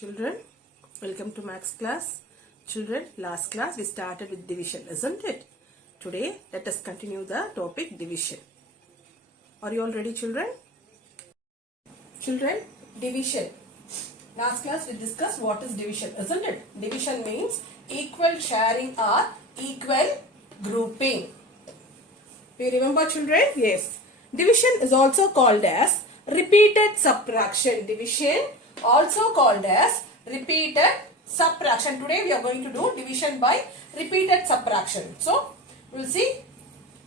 Children, welcome to Maths class. Children, last class we started with division, isn't it? Today, let us continue the topic division. Are you all ready, children? Children, division. Last class we discussed what is division, isn't it? Division means equal sharing or equal grouping. Do you remember, children? Yes. Division is also called as repeated subtraction. Division also called as repeated subtraction. Today we are going to do division by repeated subtraction. So, we will see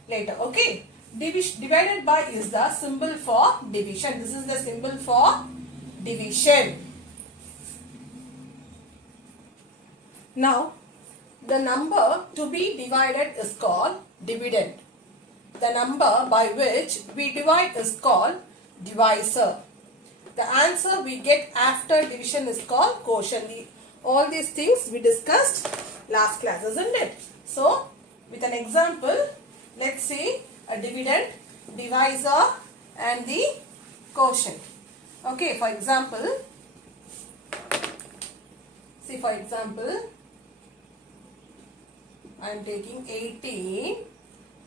later. Okay. Divided by is the symbol for division. This is the symbol for division. Now, the number to be divided is called dividend. The number by which we divide is called divisor. The answer we get after division is called quotient. All these things we discussed last class, isn't it? So, with an example, let's see a dividend, divisor and the quotient. Okay, for example, see for example, I am taking 18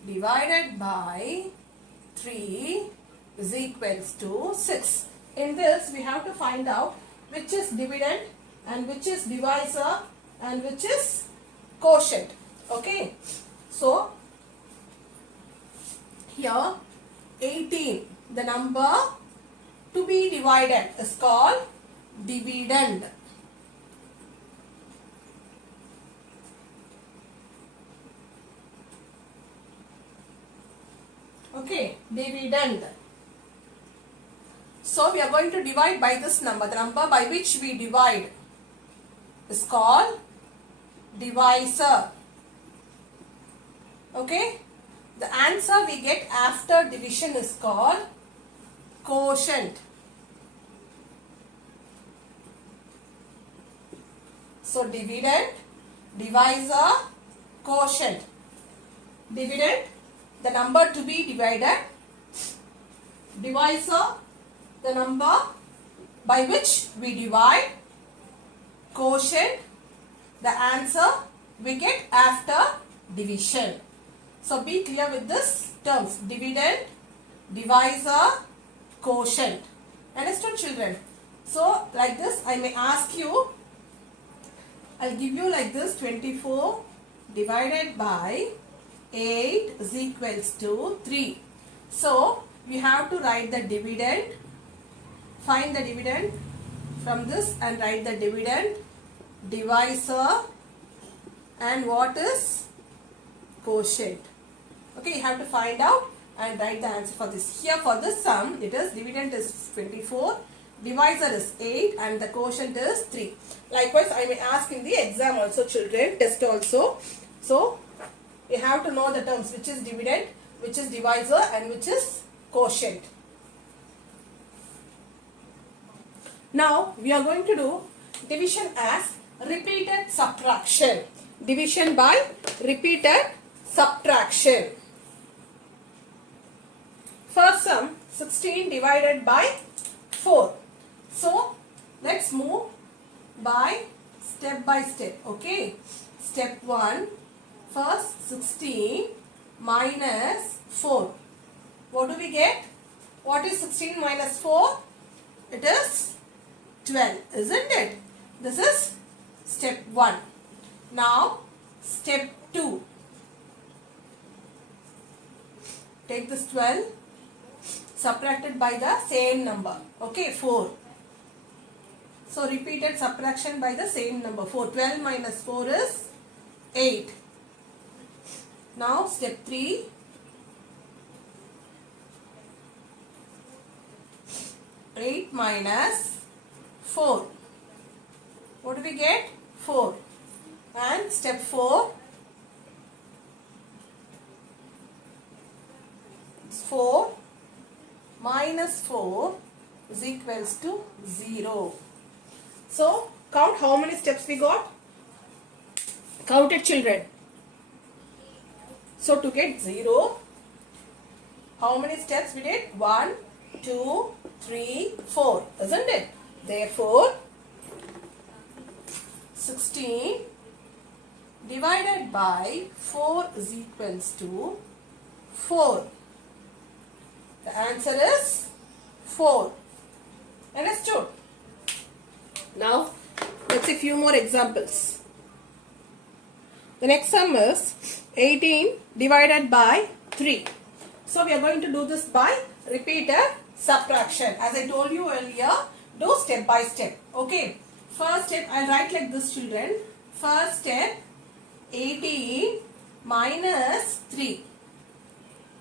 divided by 3 is equals to 6. In this, we have to find out which is dividend and which is divisor and which is quotient. Okay. So, here 18, the number to be divided is called dividend. Okay, dividend. So, we are going to divide by this number. The number by which we divide is called divisor. Okay. The answer we get after division is called quotient. So, dividend, divisor, quotient. Dividend, the number to be divided. Divisor, the number by which we divide. Quotient, the answer we get after division. So, be clear with this terms. Dividend, divisor, quotient. Understood, children? So, like this, I may ask you, I'll give you like this, 24 divided by 8 is equals to 3. So, we have to write the dividend. Find the dividend from this and write the dividend, divisor and what is quotient. Okay, you have to find out and write the answer for this. Here for this sum, it is dividend is 24, divisor is 8 and the quotient is 3. Likewise, I may ask in the exam also, children, test also. So, you have to know the terms which is dividend, which is divisor and which is quotient. Now, we are going to do division as repeated subtraction. Division by repeated subtraction. First sum, 16 divided by 4. So, let's move by step. Okay. Step 1. First 16 minus 4. What do we get? What is 16 minus 4? It is 12, isn't it? This is step 1. Now, step 2. Take this 12, subtracted by the same number. Okay, 4. So, repeated subtraction by the same number. 4. 12 minus 4 is 8. Now, step 3. 8 minus 4. What do we get? 4. And step 4. 4 minus 4 is equals to 0. So, count how many steps we got. Count it, children. So, to get 0, how many steps we did? 1, 2, 3, 4. Isn't it? Therefore, 16 divided by 4 is equals to 4. The answer is 4. Understood? Now, let's see few more examples. The next sum is 18 divided by 3. So, we are going to do this by repeated subtraction. As I told you earlier, do step by step. Okay. First step, I'll write like this, children. First step, 18 minus 3.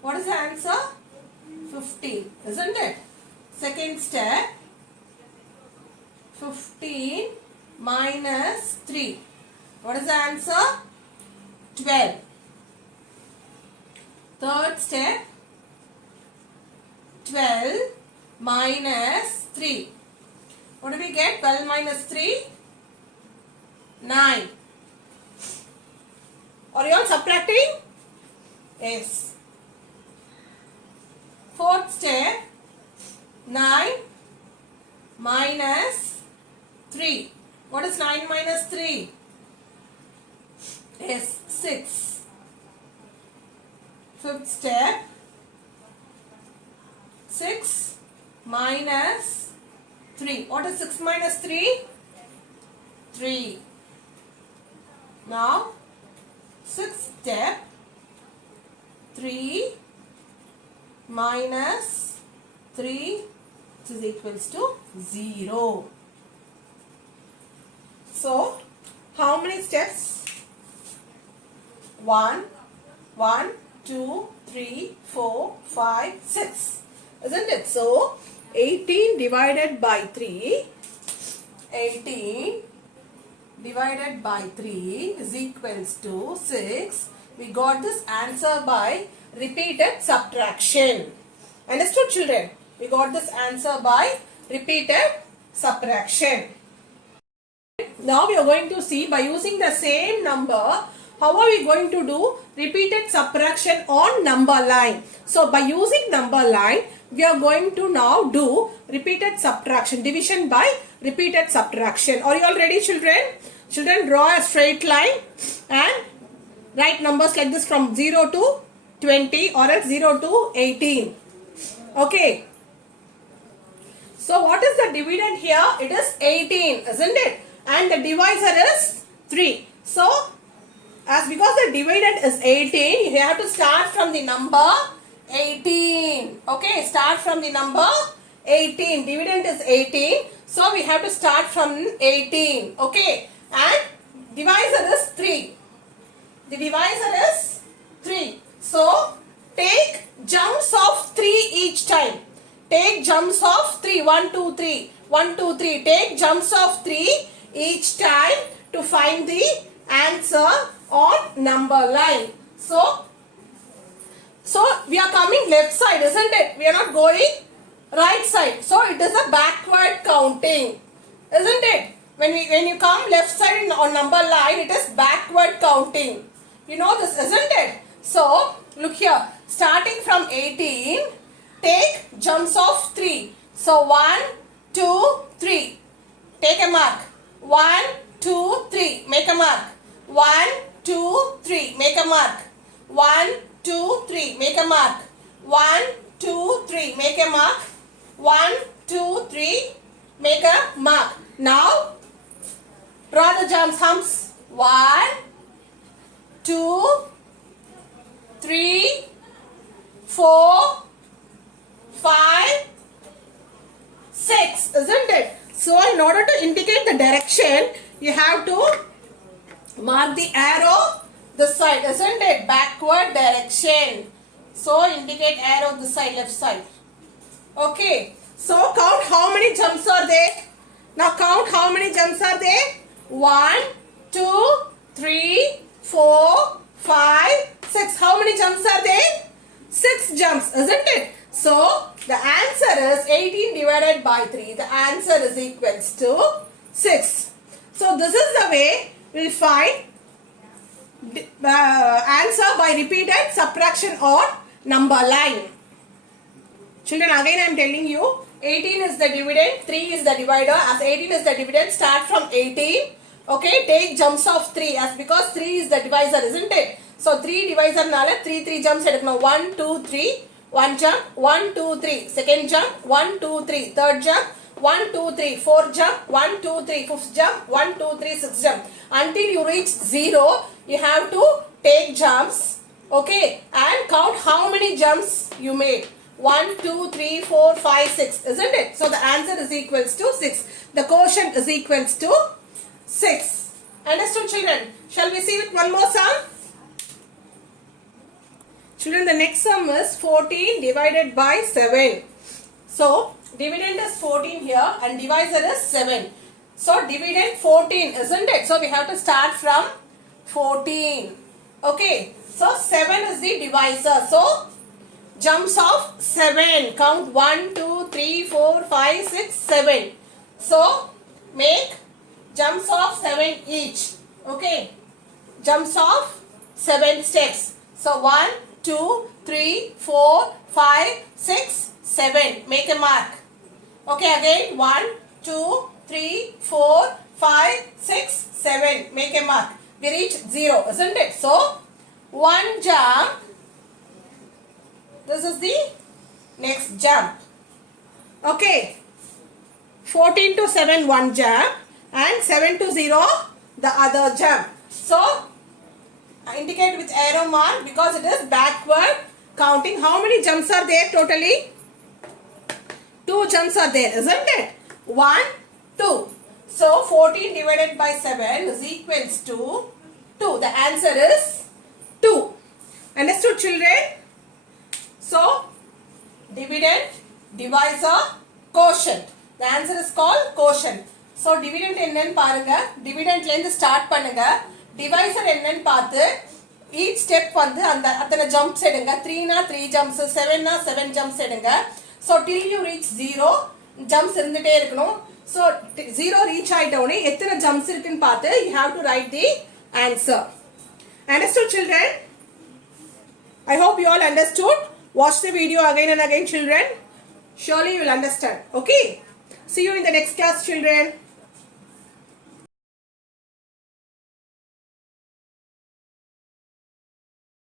What is the answer? 15, isn't it? Second step, 15 minus 3. What is the answer? 12. Third step, 12 minus 3. What do we get? 12 minus 3? 9. Are you all subtracting? Yes. Fourth step, 9 minus 3. What is 9 minus 3? Yes, 6. Fifth step, 6 minus 3. What is 6 minus 3? 3. Now, sixth step, 3 minus 3 is equals to 0. So, how many steps? 1, 2, 3, 4, 5, 6. Isn't it? So, 18 divided by 3. 18 divided by 3 is equals to 6. We got this answer by repeated subtraction. Understood, children? We got this answer by repeated subtraction. Now we are going to see by using the same number, how are we going to do repeated subtraction on number line. So by using number line, we are going to now do repeated subtraction, division by repeated subtraction. Are you all ready, children? Children, draw a straight line and write numbers like this from 0 to 20 or else 0 to 18. Okay. So what is the dividend here? It is 18, isn't it? And the divisor is 3. So, because the dividend is 18, you have to start from the number 18. Okay, start from the number 18. Dividend is 18. So, we have to start from 18. Okay, and divisor is 3. The divisor is 3. So, take jumps of 3 each time. Take jumps of 3. 1, 2, 3. 1, 2, 3. Take jumps of 3 each time to find the answer on number line. So we are coming left side, isn't it? We are not going right side. So it is a backward counting, isn't it? When you come left side on number line, it is backward counting. You know this, isn't it? So look here, starting from 18, take jumps of 3. So 1, 2, 3. Take a mark. 1, 2, 3. Make a mark. 1, 2, 3. Make a mark. 1, 2, 3. Make a mark. 1, 2, 3. Make a mark. 1, 2, 3. Make a mark. Now, draw the jumps humps. 1, 2, 3, 4, 5, 6. Isn't it? So, in order to indicate the direction, you have to mark the arrow this side, isn't it? Backward direction. So, indicate arrow this side, left side. Okay. So, count how many jumps are there. Now, count how many jumps are there. 1, 2, 3, 4, 5, 6. How many jumps are there? 6 jumps, isn't it? So, the answer is 18 divided by 3. The answer is equals to 6. So, this is the way we will find answer by repeated subtraction on number line. Children, again I am telling you, 18 is the dividend, 3 is the divider. As 18 is the dividend, start from 18. Okay, take jumps of 3 as because 3 is the divisor, isn't it? So 3 divisor nala 3 jumps edukano. 1 2 3 one jump, 1 2 3 second jump, 1 2 3 third jump, 1 2 3 fourth jump, 1 2 3 fifth jump, 1 2 3 sixth jump. Until you reach 0, you have to take jumps, okay, and count how many jumps you made. 1 2 3 4 5 6, isn't it? So the answer is equals to 6. The quotient is equals to 6. Understood, children? Shall we see with one more sum? Children, the next sum is 14 divided by 7. So dividend is 14 here and divisor is 7. So dividend 14, isn't it? So we have to start from 14. Okay. So 7 is the divisor. So jumps of 7. Count 1 2 3 4 5 6 7. So make jumps of 7 each. Okay. Jumps of 7 steps. So 1 2 3 4 5 6 7. Make a mark. Okay, again 1 2 3 4 5 6 7. Make a mark. We reach 0, isn't it? So one jump. This is the next jump. Okay. 14 to 7 one jump and 7 to 0 the other jump. So indicate with arrow mark because it is backward counting. How many jumps are there totally? 2 jumps are there, isn't it? 1 2. So 14 divided by 7 is equals to 2. The answer is 2. Understood, children? So dividend, divisor, quotient. The answer is called quotient. So dividend என்னன்னு பாருங்க. dividendல இருந்து start பண்ணுங்க. divisor என்னன்னு பார்த்து each step வந்து அந்த அத்தனை jumps எடுங்க. 3 னா 3 jumps, 7 னா 7 jumps எடுங்க. So till you reach 0 jumps இருந்துட்டே இருக்கணும். So 0 reach ஆயிட்ட உடனே எத்தனை jumps இருக்குன்னு பார்த்து you have to write the answer. Understood, children? I hope you all understood. Watch the video again and again, children. Surely you will understand. Okay? See you in the next class, children.